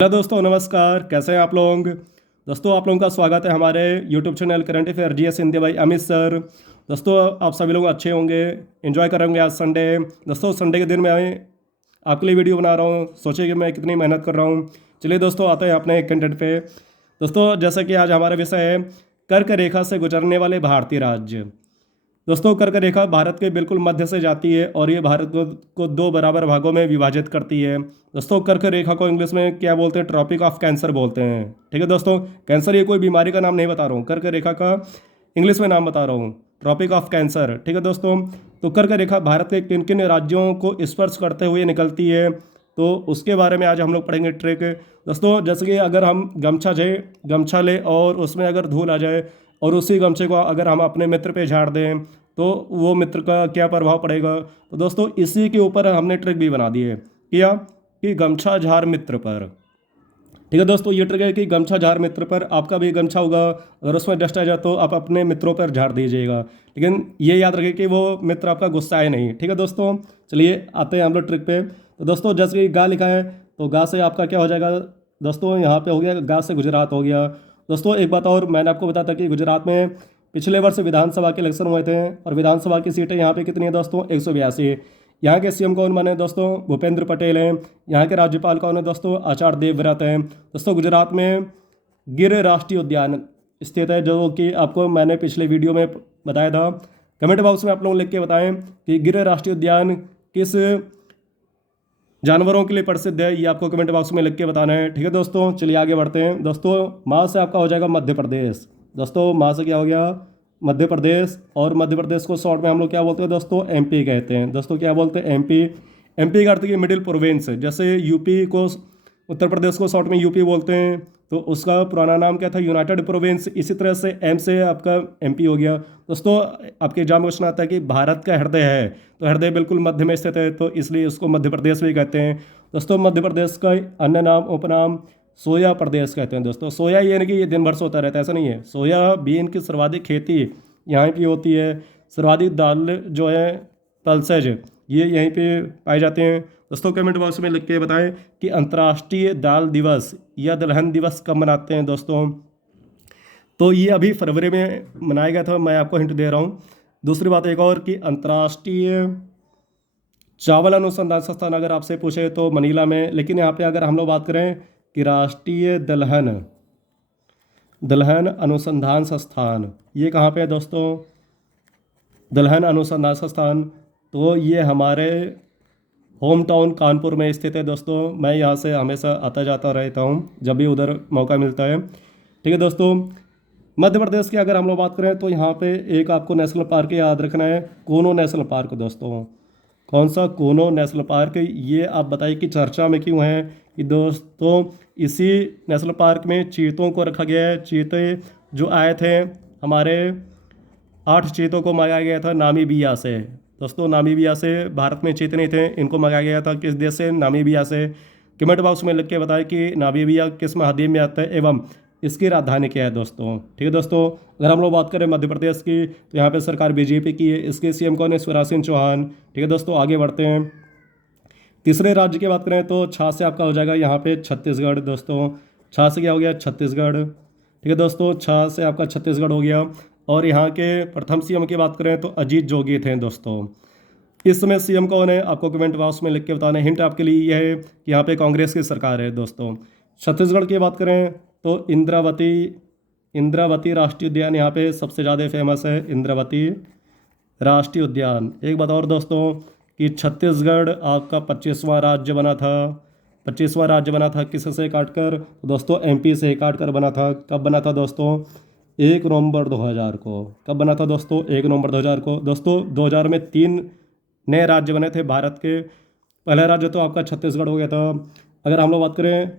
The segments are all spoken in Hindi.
हेलो दोस्तों, नमस्कार। कैसे हैं आप लोग? दोस्तों, आप लोगों का स्वागत है हमारे YouTube channel current affair GS Hindi by Amit sir. दोस्तों, आप सभी लोग अच्छे होंगे, एंजॉय करेंगे आज संडे। दोस्तों, संडे के दिन मैं आपके लिए वीडियो बना रहा हूँ। सोचिए कि मैं कितनी मेहनत कर रहा हूँ। चलिए दोस्तों, आते हैं अपने कंटेंट पे। दोस्तों, जैसा कि आज हमारा विषय है कर्क रेखा से गुजरने वाले भारतीय राज्य। दोस्तों, कर्क रेखा भारत के बिल्कुल मध्य से जाती है और ये भारत को दो बराबर भागों में विभाजित करती है। दोस्तों, कर्क रेखा को इंग्लिश में क्या बोलते हैं? ट्रॉपिक ऑफ कैंसर बोलते हैं। ठीक है दोस्तों, कैंसर ये कोई बीमारी का नाम नहीं बता रहा हूँ, कर्क रेखा का इंग्लिश में नाम बता रहा हूँ, ट्रॉपिक ऑफ कैंसर। ठीक है दोस्तों, तो कर्क रेखा भारत के किन किन राज्यों को स्पर्श करते हुए निकलती है, तो उसके बारे में आज हम लोग पढ़ेंगे ट्रिक। दोस्तों, जैसे कि अगर हम गमछा लें और उसमें अगर धूल आ जाए और उसी गमछे को अगर हम अपने मित्र पे झाड़ दें तो वो मित्र का क्या प्रभाव पड़ेगा। तो दोस्तों, इसी के ऊपर हमने ट्रिक भी बना दी है क्या कि गमछा झाड़ मित्र पर। ठीक है दोस्तों, ये ट्रिक है कि गमछा झाड़ मित्र पर। आपका भी गमछा होगा, अगर उसमें डस्ट आ जाए तो आप अपने मित्रों पर झाड़ दीजिएगा, लेकिन ये याद रखिए कि वो मित्र आपका गुस्सा है नहीं। ठीक है दोस्तों, चलिए आते हैं हम लोग ट्रिक पे। तो दोस्तों, जैसे कि गा लिखा है तो गा से आपका क्या हो जाएगा दोस्तों? यहाँ पे हो गया, गा से गुजरात हो गया। दोस्तों, एक बात और मैंने आपको बताया था कि गुजरात में पिछले वर्ष विधानसभा के इलेक्शन हुए थे और विधानसभा की सीटें यहाँ पे कितनी है दोस्तों? 182। यहाँ के सीएम कौन बने दोस्तों? भूपेंद्र पटेल हैं। यहाँ के राज्यपाल कौन है दोस्तों? आचार्य देवव्रत हैं। दोस्तों, गुजरात में गिर राष्ट्रीय उद्यान स्थित है, जो कि आपको मैंने पिछले वीडियो में बताया था। कमेंट बॉक्स में आप लोग लिख के बताएं कि गिर राष्ट्रीय उद्यान किस जानवरों के लिए प्रसिद्ध है, ये आपको कमेंट बॉक्स में लिख के बताना है। ठीक है दोस्तों, चलिए आगे बढ़ते हैं। दोस्तों, माँ से आपका हो जाएगा मध्य प्रदेश। दोस्तों, माँ से क्या हो गया? मध्य प्रदेश। और मध्य प्रदेश को शॉर्ट में हम लोग क्या बोलते हैं दोस्तों? एमपी कहते हैं। दोस्तों, क्या बोलते हैं? एमपी। एमपी का अर्थ की मिडिल प्रोविंस, जैसे यूपी को, उत्तर प्रदेश को शॉर्ट में यूपी बोलते हैं, तो उसका पुराना नाम क्या था? United province. इसी तरह से एम से आपका एमपी हो गया। दोस्तों, आपके एग्जाम में क्वेश्चन आता है कि भारत का हृदय है, तो हृदय बिल्कुल मध्य में स्थित है, तो इसलिए उसको मध्य प्रदेश भी कहते हैं। दोस्तों, मध्य प्रदेश का अन्य नाम, उपनाम सोया प्रदेश कहते हैं। दोस्तों, सोया यानी कि ये दिन भर सोता रहता है, ऐसा नहीं है। सोयाबीन की सर्वाधिक खेती यहाँ की होती है। सर्वाधिक दाल जो है पल्सेज, ये यहीं पे पाए जाते हैं। दोस्तों, कमेंट बॉक्स में लिख के बताएं कि अंतर्राष्ट्रीय दाल दिवस या दलहन दिवस कब मनाते हैं दोस्तों? तो ये अभी फरवरी में मनाया गया था, मैं आपको हिंट दे रहा हूँ। दूसरी बात एक और कि अंतर्राष्ट्रीय चावल अनुसंधान संस्थान अगर आपसे पूछे तो मनीला में, लेकिन यहाँ पे अगर हम लोग बात करें कि राष्ट्रीय दलहन दलहन अनुसंधान संस्थान, ये कहाँ पे है दोस्तों? दलहन अनुसंधान संस्थान, तो ये हमारे होम टाउन कानपुर में स्थित है। दोस्तों, मैं यहाँ से हमेशा आता जाता रहता हूँ जब भी उधर मौका मिलता है। ठीक है दोस्तों, मध्य प्रदेश की अगर हम लोग बात करें तो यहाँ पे एक आपको नेशनल पार्क याद रखना है, कूनो नेशनल पार्क। दोस्तों, कौन सा? Kuno national park. ये आप बताइए कि चर्चा में क्यों है? कि दोस्तों, इसी नेशनल पार्क में चीतों को रखा गया है। चीते जो आए थे हमारे, 8 चीतों को मंगाया गया था नामीबिया से। दोस्तों, नामीबिया से, भारत में चीते नहीं थे, इनको मंगाया गया था किस देश से? नामीबिया से। कमेंट बॉक्स में लिख के बताएं कि नामीबिया किस महाद्वीप में आता है एवं इसकी राजधानी क्या है दोस्तों। ठीक है दोस्तों, अगर हम लोग बात करें मध्य प्रदेश की तो यहाँ पे सरकार बीजेपी की है। इसके सीएम कौन है? शिवराज सिंह चौहान। ठीक है दोस्तों, आगे बढ़ते हैं। तीसरे राज्य की बात करें तो छा से आपका हो जाएगा यहाँ पे छत्तीसगढ़। दोस्तों, छा से क्या हो गया? छत्तीसगढ़। ठीक है दोस्तों, छा से आपका छत्तीसगढ़ हो गया। और यहाँ के प्रथम सीएम की बात करें तो अजीत जोगी थे। दोस्तों, इस समय सीएम कौन है? आपको कमेंट बॉक्स में लिख के बताना है। हिंट आपके लिए यह है कि यहाँ पे कांग्रेस की सरकार है। दोस्तों, छत्तीसगढ़ की बात करें तो इंद्रावती राष्ट्रीय उद्यान यहाँ पे सबसे ज़्यादा फेमस है, इंद्रावती राष्ट्रीय उद्यान। एक बात और दोस्तों कि छत्तीसगढ़ आपका 25वां राज्य बना था। 25वां राज्य बना था किससे काटकर? दोस्तों, एमपी से काटकर बना था। कब बना था दोस्तों? 1 नवंबर 2000 को। कब बना था दोस्तों? 1 नवंबर 2000 को। दोस्तों, 2000 में 3 नए राज्य बने थे भारत के। पहला राज्य तो आपका छत्तीसगढ़ हो गया था। अगर हम लोग बात करें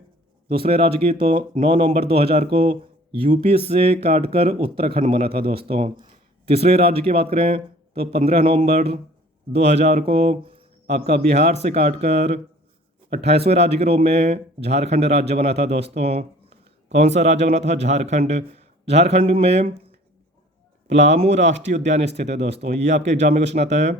दूसरे राज्य की तो 9 नवंबर 2000 को यूपी से काटकर उत्तराखंड बना था। दोस्तों, तीसरे राज्य की बात करें तो 15 नवंबर 2000 को आपका बिहार से काटकर 28वें राज्य के रूप में झारखंड राज्य बना था। दोस्तों, कौन सा राज्य बना था? झारखंड। झारखंड में पलामू राष्ट्रीय उद्यान स्थित है। दोस्तों, ये आपके एग्जाम में क्वेश्चन आता है।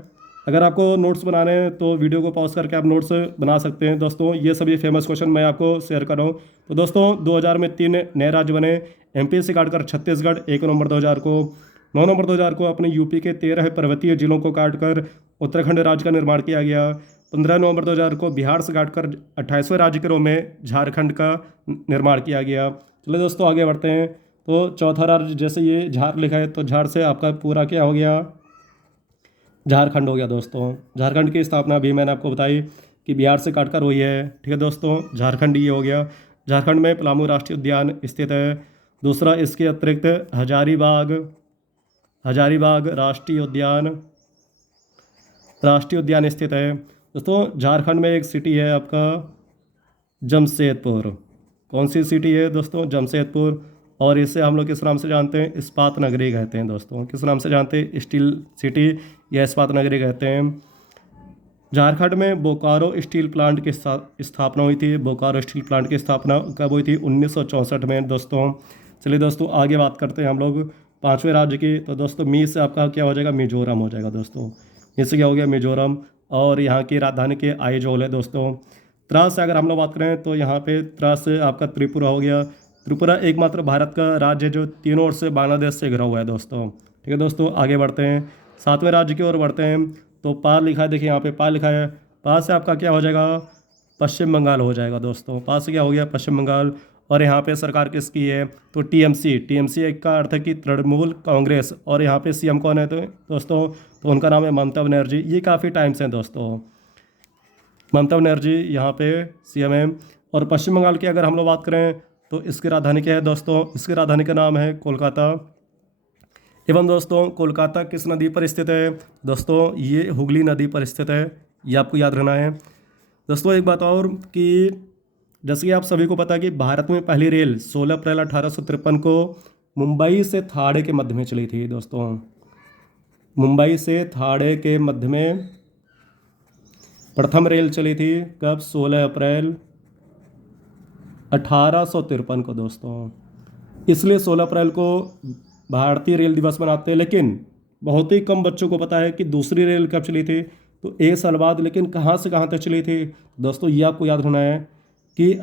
अगर आपको नोट्स बनाने हैं तो वीडियो को पॉज करके आप नोट्स बना सकते हैं दोस्तों। ये सभी फेमस क्वेश्चन मैं आपको शेयर कर रहा हूँ। तो दोस्तों 2000 में 3 नए राज्य बने। एमपी से काटकर छत्तीसगढ़ 1 नवंबर 2000 को। 9 नवंबर 2000 को अपने यूपी के 13 पर्वतीय जिलों को काटकर उत्तराखंड राज्य का निर्माण किया गया। 15 नवंबर 2000 को बिहार से काटकर 28वें राज्य के रूप में झारखंड का निर्माण किया गया। चलिए दोस्तों आगे बढ़ते हैं। तो चौथा राज्य, जैसे ये झार लिखा है तो झार से आपका पूरा क्या हो गया, झारखंड हो गया दोस्तों। झारखंड की स्थापना भी मैंने आपको बताई कि बिहार से काटकर हुई है। ठीक है दोस्तों, झारखंड ये हो गया। झारखंड में पलामू राष्ट्रीय उद्यान स्थित है। दूसरा, इसके अतिरिक्त हजारीबाग राष्ट्रीय उद्यान स्थित है। दोस्तों झारखंड में एक सिटी है आपका जमशेदपुर। कौन सी सिटी है दोस्तों, जमशेदपुर। और इसे हम लोग किस नाम से जानते हैं, इस्पात नगरी कहते हैं दोस्तों। किस नाम से जानते हैं, स्टील सिटी या इस्पात नगरी कहते हैं। झारखंड में बोकारो स्टील प्लांट की स्थापना हुई थी। बोकारो स्टील प्लांट की स्थापना कब हुई थी, 1964 में दोस्तों। चलिए दोस्तों आगे बात करते हैं हम लोग 5वें राज्य की। तो दोस्तों मी से आपका क्या हो जाएगा, मिजोरम हो जाएगा दोस्तों। मी से क्या हो गया, मिजोरम। और यहाँ की राजधानी के आइजोल है दोस्तों। त्रा से अगर हम लोग बात करें तो यहाँ पे त्रा से आपका त्रिपुरा हो गया। त्रिपुरा एकमात्र भारत का राज्य है जो तीनों ओर से बांग्लादेश से घिरा हुआ है दोस्तों। ठीक है दोस्तों, आगे बढ़ते हैं 7वें राज्य की ओर बढ़ते हैं। तो पा लिखा है, देखिए यहाँ पे पा लिखा है। पा से आपका क्या हो जाएगा, पश्चिम बंगाल हो जाएगा दोस्तों। पा से क्या हो गया, पश्चिम बंगाल। और यहाँ पे सरकार किसकी है, तो टीएमसी का अर्थ है कि तृणमूल कांग्रेस। और यहाँ पे सीएम कौन है तो दोस्तों, तो उनका नाम है ममता बनर्जी। ये काफ़ी टाइम से हैं दोस्तों, ममता बनर्जी यहाँ पे सीएम है। और पश्चिम बंगाल की अगर हम लोग बात करें तो इसकी राजधानी क्या है दोस्तों, इसकी राजधानी का नाम है कोलकाता। एवं दोस्तों कोलकाता किस नदी पर स्थित है दोस्तों, ये हुगली नदी पर स्थित है। ये आपको याद रखना है दोस्तों। एक बात और कि जैसे कि आप सभी को पता है कि भारत में पहली रेल 16 अप्रैल 1853 को मुंबई से थाड़े के मध्य में चली थी दोस्तों। मुंबई से थाड़े के मध्य में प्रथम रेल चली थी कब, 16 अप्रैल 1853 को दोस्तों। इसलिए 16 अप्रैल को भारतीय रेल दिवस मनाते हैं। लेकिन बहुत ही कम बच्चों को पता है कि दूसरी रेल कब चली थी, तो 1 साल बाद। लेकिन कहाँ से कहाँ तक चली थी दोस्तों, ये आपको याद रखना है कि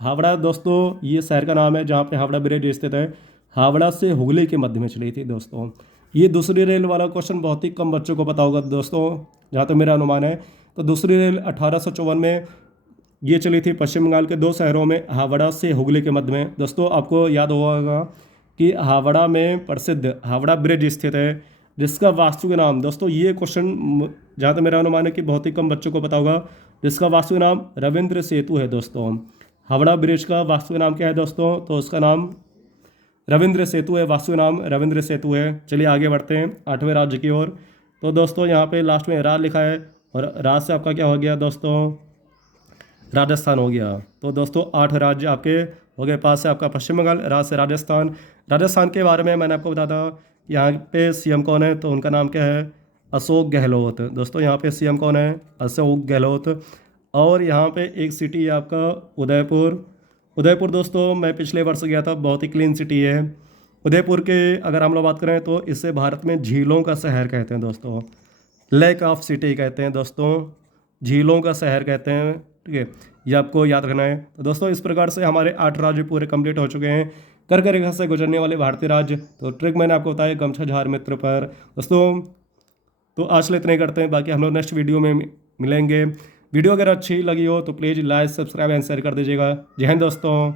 हावड़ा दोस्तों ये शहर का नाम है जहाँ पे हावड़ा ब्रिज स्थित है। हावड़ा से हुगली के मध्य में चली थी दोस्तों। ये दूसरी रेल वाला क्वेश्चन बहुत ही कम बच्चों को पता होगा दोस्तों, जहाँ तक मेरा अनुमान है। तो दूसरी रेल 1854 में ये चली थी पश्चिम बंगाल के 2 शहरों में, हावड़ा से हुगली के मध्य में। दोस्तों आपको याद होगा कि हावड़ा में प्रसिद्ध हावड़ा ब्रिज स्थित है, जिसका वास्तविक नाम दोस्तों, ये क्वेश्चन जहाँ तक मेरा अनुमान है कि बहुत ही कम बच्चों को पता होगा, जिसका वास्तविक नाम रविंद्र सेतु है दोस्तों। हावड़ा ब्रिज का वास्तविक नाम क्या है दोस्तों, तो उसका नाम रविंद्र सेतु है, वास्तविक नाम रविंद्र सेतु है। चलिए आगे बढ़ते हैं 8वें राज्य की ओर। तो दोस्तों यहाँ पे लास्ट में राज लिखा है, और राज से आपका क्या हो गया दोस्तों, राजस्थान हो गया। तो दोस्तों 8 राज्य आपके हो गए। पास से आपका पश्चिम बंगाल, राज से राजस्थान। राजस्थान के बारे में मैंने आपको बताया था, यहाँ पे सीएम कौन है, तो उनका नाम क्या है, अशोक गहलोत। दोस्तों यहाँ पे सीएम कौन है, अशोक गहलोत। और यहाँ पे एक सिटी है आपका उदयपुर दोस्तों, मैं पिछले वर्ष गया था, बहुत ही क्लीन सिटी है उदयपुर के। अगर हम लोग बात करें तो इसे भारत में झीलों का शहर कहते हैं दोस्तों, लेक ऑफ सिटी कहते हैं दोस्तों, झीलों का शहर कहते हैं। ठीक है, ये आपको याद रखना है। तो दोस्तों इस प्रकार से हमारे 8 राज्य पूरे कंप्लीट हो चुके हैं। कर्क रेखा से गुजरने वाले भारतीय राज्य। तो ट्रिक मैंने आपको बताया गमछा झार मित्र पर दोस्तों। तो आज के लिए इतने ही करते हैं, बाकी हम लोग नेक्स्ट वीडियो में मिलेंगे। वीडियो अगर अच्छी लगी हो तो please like, subscribe and share कर दीजिएगा। जय हिंद दोस्तों।